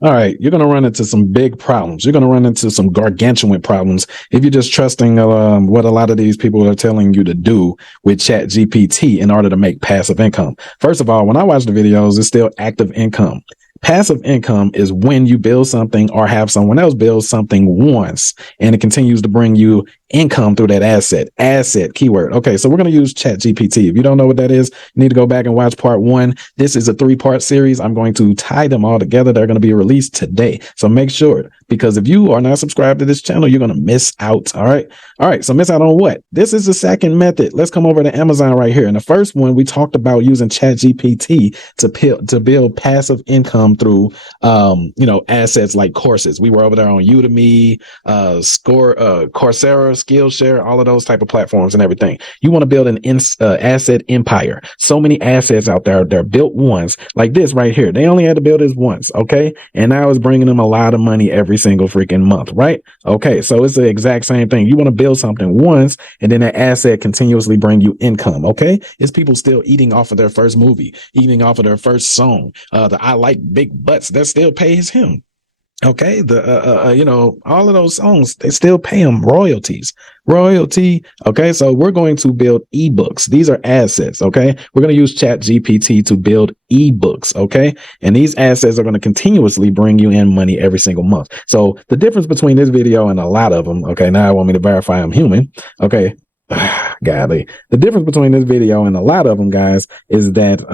All right, you're going to run into some big problems. You're going to run into some gargantuan problems if you're just trusting what a lot of these people are telling you to do with Chat GPT in order to make passive income. First of all, when I watch the videos, it's still active income. Passive income is when you build something or have someone else build something once, and it continues to bring you income through that asset. Asset keyword. Okay, so we're going to use Chat GPT. If you don't know what that is, you need to go back and watch part one. This is a 3-part series. I'm going to tie them all together. They're going to be released today. So make sure, because if you are not subscribed to this channel, you're going to miss out. All right. All right. So miss out on what? This is the second method. Let's come over to Amazon right here. In the first one, we talked about using Chat GPT to build passive income through, assets like courses. We were over there on Udemy, Coursera, Skillshare, all of those type of platforms and everything. You want to build an asset empire. So many assets out there. They're built once, like this right here. They only had to build this once. Okay. And now it's bringing them a lot of money every single freaking month. Right. Okay. So it's the exact same thing. You want to build something once, and then that asset continuously bring you income. Okay. It's people still eating off of their first movie, eating off of their first song. The I Like Big Butts, that still pays him. Okay, all of those songs, they still pay them royalty. Okay, so we're going to build ebooks. These are assets. Okay, we're going to use Chat GPT to build ebooks. Okay, and these assets are going to continuously bring you in money every single month. So the difference between this video and a lot of them. Okay, now I want me to verify I'm human. Okay. Golly, the difference between this video and a lot of them, guys, is that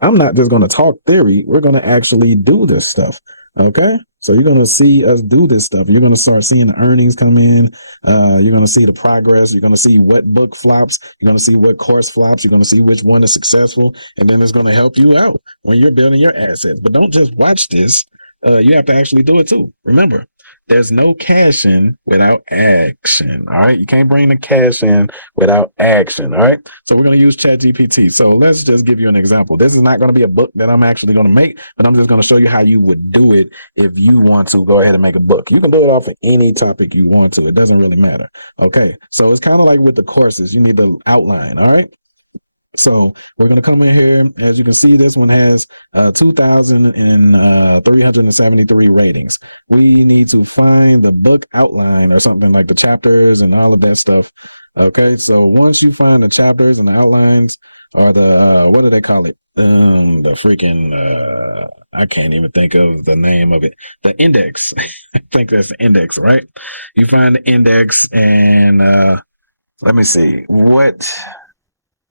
I'm not just going to talk theory. We're going to actually do this stuff. Okay, so you're going to see us do this stuff. You're going to start seeing the earnings come in. You're going to see the progress. You're going to see what book flops. You're going to see what course flops. You're going to see which one is successful. And then it's going to help you out when you're building your assets. But don't just watch this. You have to actually do it too. Remember, there's no cash in without action. All right. You can't bring the cash in without action. All right. So we're going to use Chat GPT. So let's just give you an example. This is not going to be a book that I'm actually going to make, but I'm just going to show you how you would do it if you want to go ahead and make a book. You can do it off of any topic you want to. It doesn't really matter. Okay. So it's kind of like with the courses, you need the outline. All right. So we're going to come in here. As you can see, this one has 2,373 ratings. We need to find the book outline or something like the chapters and all of that stuff. Okay, so once you find the chapters and the outlines, or the what do they call it? The freaking I can't even think of the name of it. The index. I think that's the index, right? You find the index, and let me see what.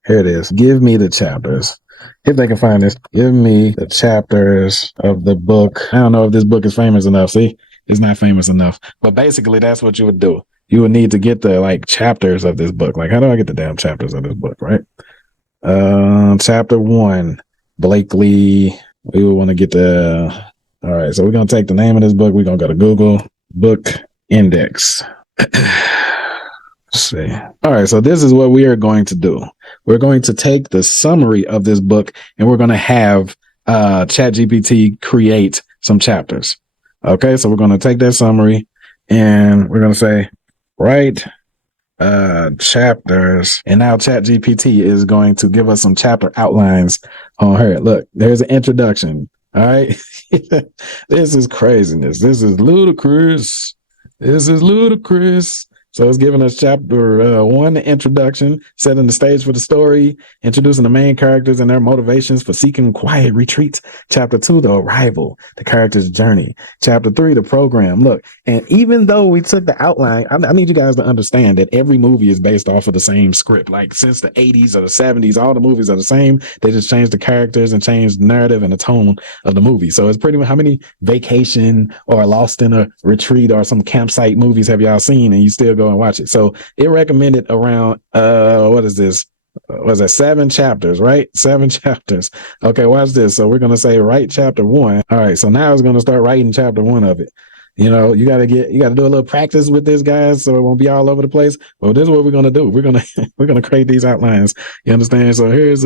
Here it is. Give me the chapters. If they can find this, give me the chapters of the book. I don't know if this book is famous enough. See, it's not famous enough. But basically, that's what you would do. You would need to get the chapters of this book. Like, how do I get the damn chapters of this book, right? Chapter 1, Blakely. We would want to get the. All right, so we're gonna take the name of this book. We're gonna go to Google Book Index. Let's see. All right, so this is what we are going to do. We're going to take the summary of this book, and we're going to have ChatGPT create some chapters. Okay, so we're going to take that summary, and we're going to say, write chapters. And now ChatGPT is going to give us some chapter outlines on her. Look, there's an introduction. All right, this is craziness. This is ludicrous. This is ludicrous. So it's giving us chapter 1, the introduction, setting the stage for the story, introducing the main characters and their motivations for seeking quiet retreats. Chapter 2, the arrival, the character's journey. Chapter 3, the program. Look, and even though we took the outline, I need you guys to understand that every movie is based off of the same script. Like since the 80s or the 70s, all the movies are the same. They just changed the characters and changed the narrative and the tone of the movie. So it's pretty much how many vacation or Lost in a Retreat or some campsite movies have y'all seen and you still go and watch it? So it recommended around what is this? Was that 7 chapters, right? 7 chapters. Okay, watch this. So we're gonna say write chapter 1. All right, so now it's gonna start writing chapter 1 of it. You know, you gotta do a little practice with this, guys, so it won't be all over the place. Well, this is what we're gonna do. We're gonna create these outlines. You understand? So here's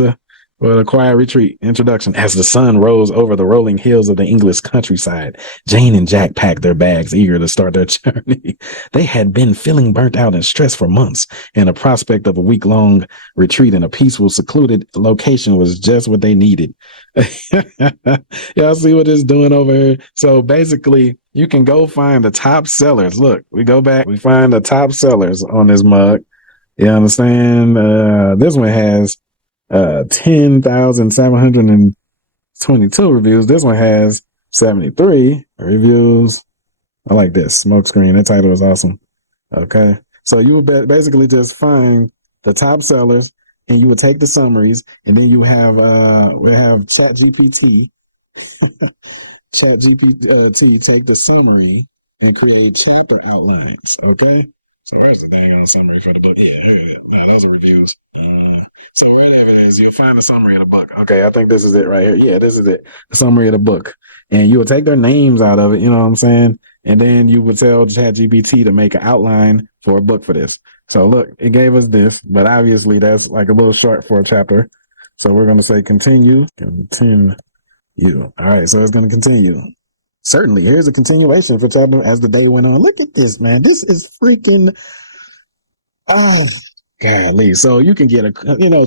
Well, a quiet retreat. Introduction. As the sun rose over the rolling hills of the English countryside, Jane and Jack packed their bags, eager to start their journey. They had been feeling burnt out and stressed for months, and the prospect of a week-long retreat in a peaceful, secluded location was just what they needed. Y'all see what it's doing over here? So basically, you can go find the top sellers. Look, we go back, we find the top sellers on this mug. You understand? This one has 10,722 reviews. This one has 73 reviews. I like this smoke screen. That title is awesome. Okay. So you would basically just find the top sellers and you would take the summaries and then you have, we have ChatGPT take the summary and create chapter outlines. Okay. So I actually got a summary for the book. Yeah, those are reviews. So whatever it is, you'll find the summary of the book. Okay, I think this is it right here. Yeah, this is it. The summary of the book. And you will take their names out of it, you know what I'm saying? And then you would tell ChatGPT to make an outline for a book for this. So look, it gave us this, but obviously that's like a little short for a chapter. So we're going to say continue. All right, so it's going to continue. Certainly, here's a continuation for chapter as the day went on. Look at this, man. This is freaking golly. So you can get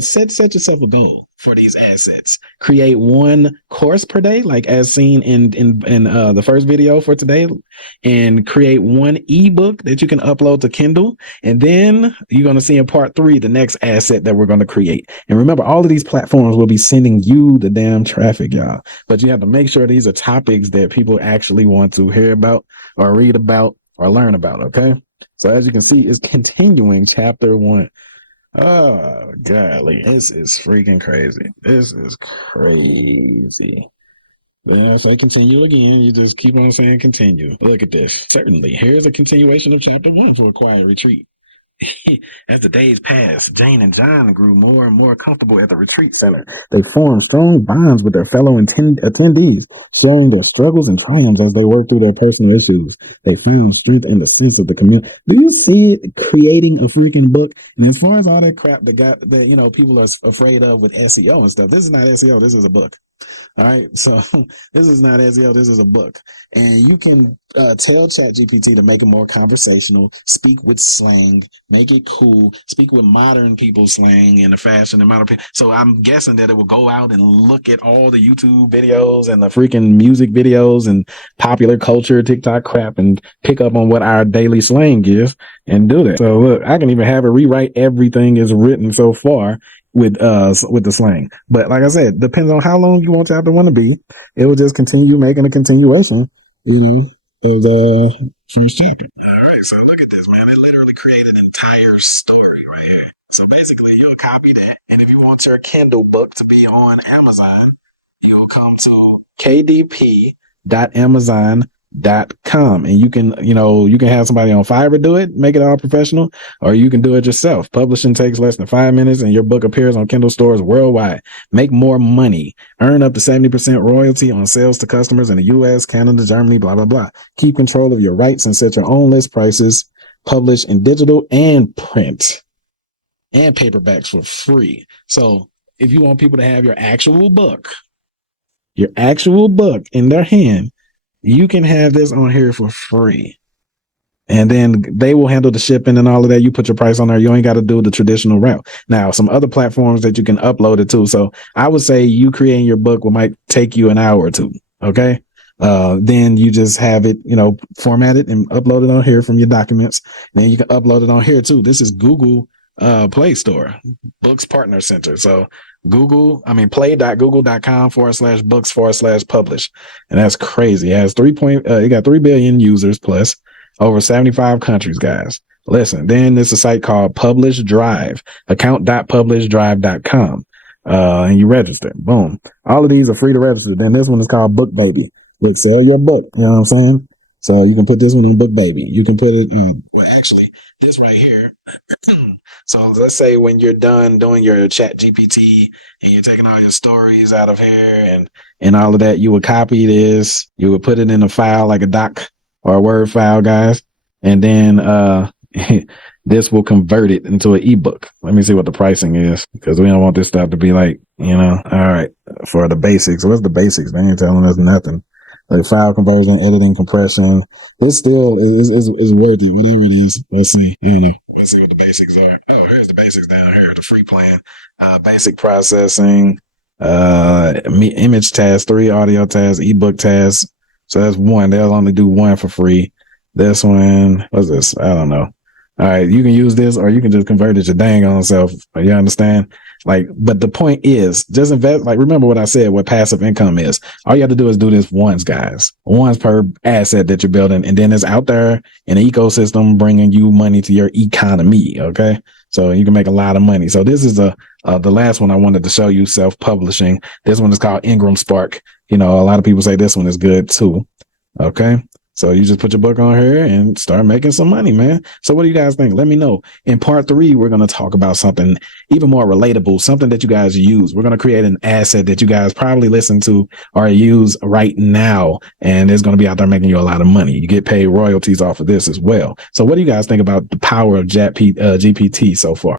set yourself a goal for these assets. Create one course per day, like as seen in the first video for today, and create one ebook that you can upload to Kindle. And then you're going to see in part 3 the next asset that we're going to create. And remember, all of these platforms will be sending you the damn traffic, y'all. But you have to make sure these are topics that people actually want to hear about or read about or learn about. Okay. So as you can see, it's continuing chapter 1. Oh, golly. This is freaking crazy. This is crazy. Then if I continue again, you just keep on saying continue. Look at this. Certainly. Here's a continuation of chapter 1 for a quiet retreat. As the days passed, Jane and John grew more and more comfortable at the retreat center. They formed strong bonds with their fellow attendees, sharing their struggles and triumphs as they worked through their personal issues. They found strength in the sense of the community. Do you see it creating a freaking book? And as far as all that crap that people are afraid of with SEO and stuff, this is not SEO. This is a book. All right. So this is not SEO. This is a book. And you can tell ChatGPT to make it more conversational, speak with slang, make it cool, speak with modern people slang and the fashion and modern people. So I'm guessing that it will go out and look at all the YouTube videos and the freaking music videos and popular culture, TikTok crap, and pick up on what our daily slang is and do that. So look, I can even have it rewrite everything is written so far with the slang. But like I said, depends on how long you want chapter 1 to be. It will just continue making a continuation of first chapter. All right, so look at this, man. It literally created an entire story right here. So basically, you'll copy that, and if you want your Kindle book to be on Amazon, you'll come to kdp.amazon.com, and you can have somebody on Fiverr do it, make it all professional, or you can do it yourself. Publishing takes less than 5 minutes and your book appears on Kindle stores worldwide. Make more money, earn up to 70% royalty on sales to customers in the US, Canada, Germany, blah blah blah. Keep control of your rights and set your own list prices. Publish in digital and print and paperbacks for free. So if you want people to have your actual book in their hand, you can have this on here for free. And then they will handle the shipping and all of that. You put your price on there. You ain't got to do the traditional route. Now, some other platforms that you can upload it to. So I would say you creating your book might take you an hour or two. Okay. Then you just have it, formatted and upload it on here from your documents. Then you can upload it on here too. This is Google Play Store, Books Partner Center. So play.google.com/books/publish. And that's crazy. It has it got 3 billion users plus over 75 countries, guys. Listen, then there's a site called Publish Drive, account.publishdrive.com. And you register. Boom. All of these are free to register. Then this one is called Book Baby. It sell your book. You know what I'm saying? So you can put this one on Book Baby. You can put it, actually, this right here. So let's say when you're done doing your Chat GPT and you're taking all your stories out of here and all of that, you would copy this. You would put it in a file like a doc or a Word file, guys. And then this will convert it into an ebook. Let me see what the pricing is, because we don't want this stuff to be like, all right, for the basics. What's the basics? They ain't telling us nothing. Like file conversion, editing, compression. This still is worth it, whatever it is. Let's see. Let's see what the basics are. Oh, here's the basics down here. The free plan. Basic processing, image tasks, 3 audio tasks, ebook tasks. So that's 1. They'll only do 1 for free. This one, what's this? I don't know. All right, you can use this, or you can just convert it your dang on self. You understand? Like, but the point is, just invest. Like, remember what I said, what passive income is. All you have to do is do this once, guys. Once per asset that you're building, and then it's out there in the ecosystem bringing you money to your economy. Okay, so you can make a lot of money. So this is the last one I wanted to show you, self-publishing. This one is called Ingram Spark. A lot of people say this one is good too. Okay. So you just put your book on here and start making some money, man. So what do you guys think? Let me know. In part 3, we're going to talk about something even more relatable, something that you guys use. We're going to create an asset that you guys probably listen to or use right now, and it's going to be out there making you a lot of money. You get paid royalties off of this as well. So what do you guys think about the power of GPT so far?